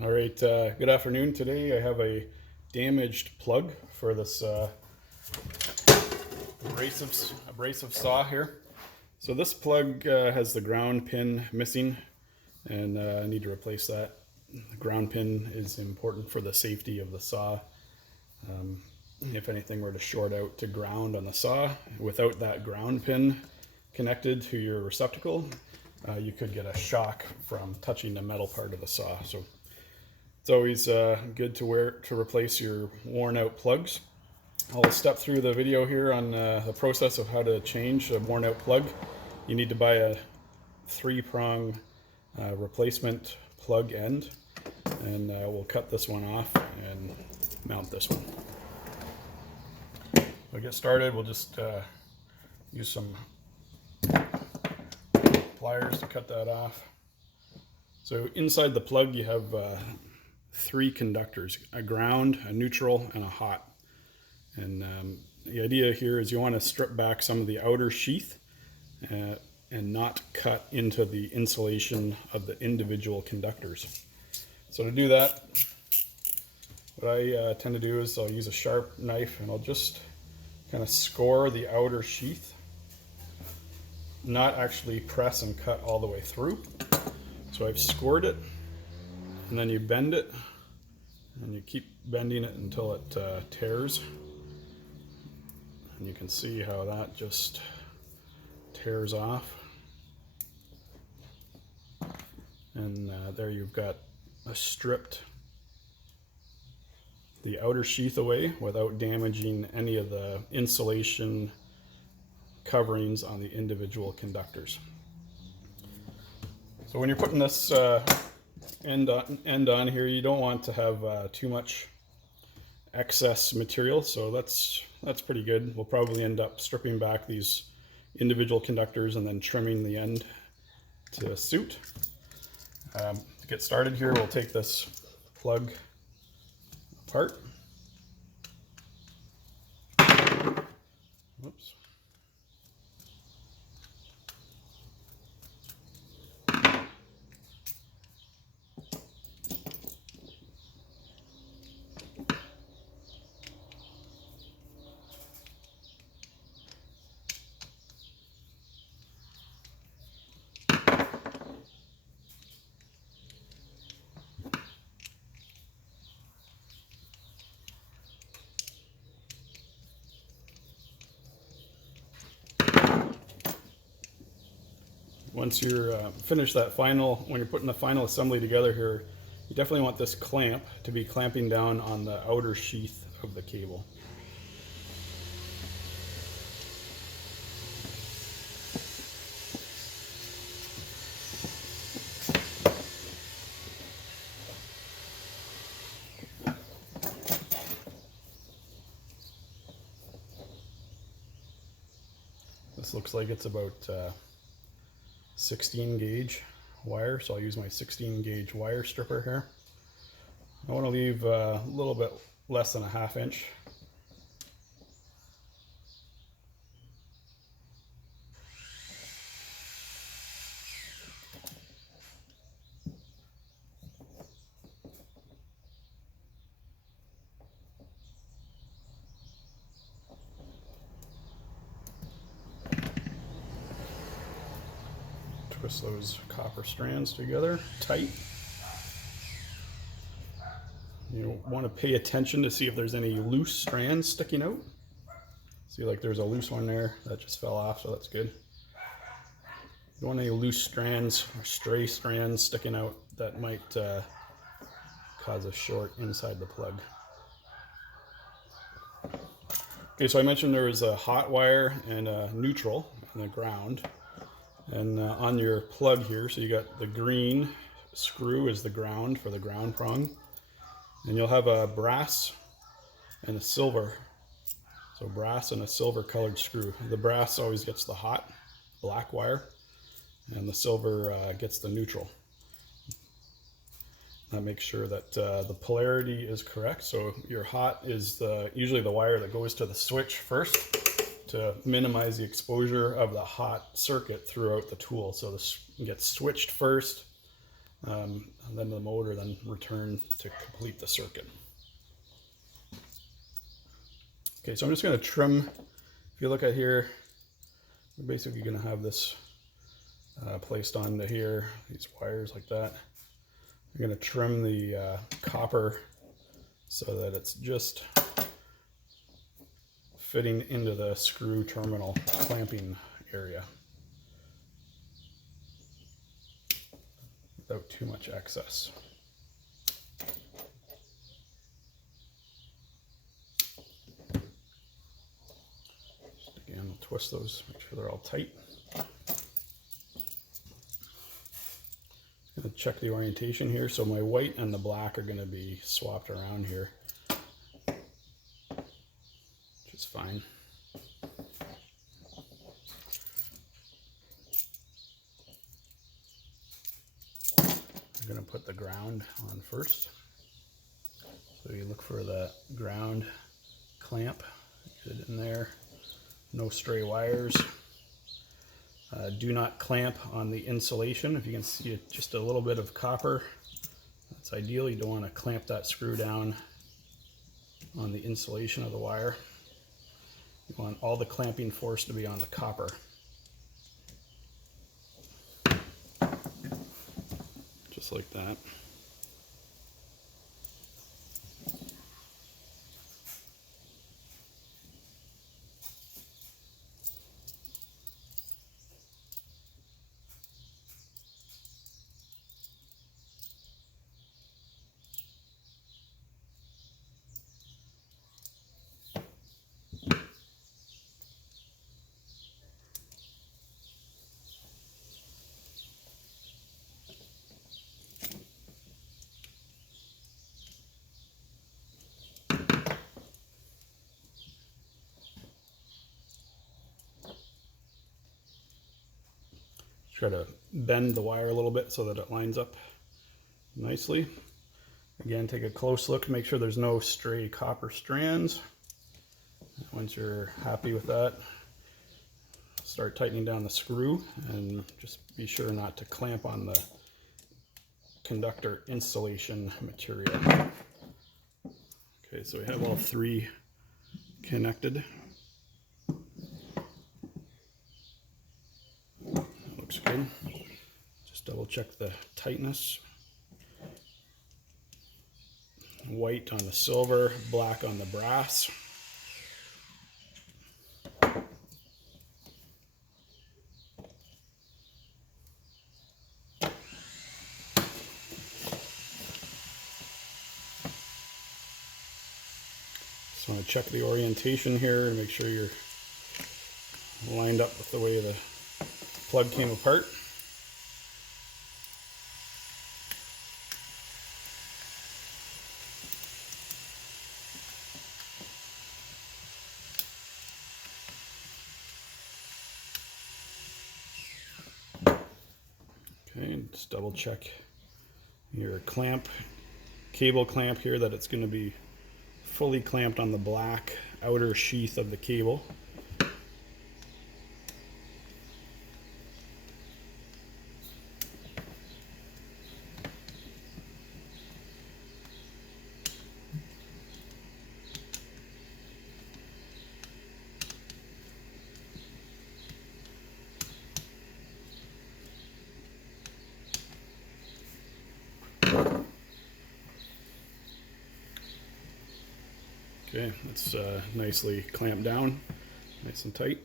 All right, good afternoon. Today I have a damaged plug for this abrasive saw here. So this plug has the ground pin missing, and I need to replace that. The ground pin is important for the safety of the saw. If anything were to short out to ground on the saw, without that ground pin connected to your receptacle, you could get a shock from touching the metal part of the saw. So it's always good to replace your worn out plugs. I'll step through the video here on the process of how to change a worn out plug. You need to buy a 3-prong replacement plug end, and we'll cut this one off and mount this one. To get started, we'll just use some pliers to cut that off. So inside the plug you have 3 conductors, a ground, a neutral, and a hot. And the idea here is you want to strip back some of the outer sheath and not cut into the insulation of the individual conductors. So to do that, what I tend to do is I'll use a sharp knife and I'll just kind of score the outer sheath, not actually press and cut all the way through. So I've scored it, and then you bend it, and you keep bending it until it tears. And you can see how that just tears off. And there you've got stripped the outer sheath away without damaging any of the insulation coverings on the individual conductors. So when you're putting this end on here, you don't want to have too much excess material, so that's pretty good. We'll probably end up stripping back these individual conductors and then trimming the end to suit. To get started here, we'll take this plug apart. Whoops. Once you're finished when you're putting the final assembly together here, you definitely want this clamp to be clamping down on the outer sheath of the cable. This looks like it's about 16 gauge wire, so I'll use my 16 gauge wire stripper here. I want to leave a little bit less than a ½ inch. Twist those copper strands together tight. You want to pay attention to see if there's any loose strands sticking out. See, like there's a loose one there that just fell off, so that's good. You don't want any loose strands or stray strands sticking out that might cause a short inside the plug. Okay, so I mentioned there was a hot wire and a neutral and a ground. And on your plug here, so you got the green screw is the ground for the ground prong. And you'll have a brass and a silver. So brass and a silver colored screw. The brass always gets the hot black wire, and the silver gets the neutral. That makes sure that the polarity is correct. So your hot is usually the wire that goes to the switch first, to minimize the exposure of the hot circuit throughout the tool. So this gets switched first, and then the motor then return to complete the circuit. Okay, so I'm just going to trim. If you look at here, we're basically going to have this placed onto here, these wires like that. I'm going to trim the copper so that it's just fitting into the screw terminal clamping area without too much excess. Just again, we'll twist those, make sure they're all tight. I'm going to check the orientation here. So my white and the black are going to be swapped around here, which is fine. I'm going to put the ground on first. So you look for the ground clamp, get it in there, no stray wires. Do not clamp on the insulation. If you can see it, just a little bit of copper, that's ideal. You don't want to clamp that screw down on the insulation of the wire. You want all the clamping force to be on the copper. Just like that. Try to bend the wire a little bit so that it lines up nicely. Again, take a close look to make sure there's no stray copper strands. Once you're happy with that, start tightening down the screw and just be sure not to clamp on the conductor insulation material. Okay, so we have all three connected. Looks good. Just double check the tightness. White on the silver, black on the brass. Just want to check the orientation here and make sure you're lined up with the way the plug came apart. Okay, and just double check your clamp, cable clamp here, that it's going to be fully clamped on the black outer sheath of the cable. Okay, it's nicely clamped down, nice and tight,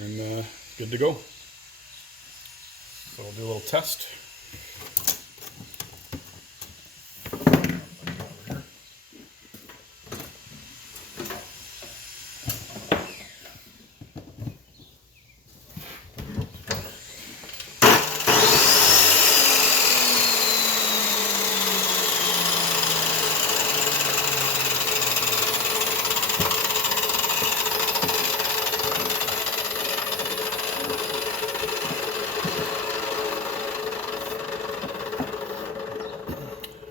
and good to go. So we'll do a little test.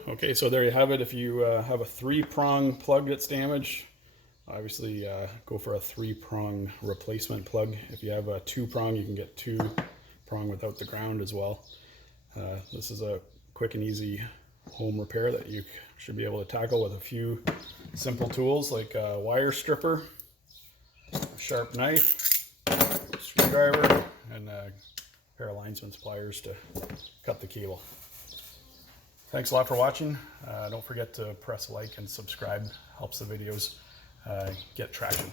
Okay, so there you have it. If you have a 3-prong plug that's damaged, obviously go for a 3-prong replacement plug. If you have a 2-prong, you can get 2-prong without the ground as well. This is a quick and easy home repair that you should be able to tackle with a few simple tools like a wire stripper, a sharp knife, screwdriver, and a pair of linesman's pliers to cut the cable. Thanks a lot for watching. Don't forget to press like and subscribe. Helps the videos get traction.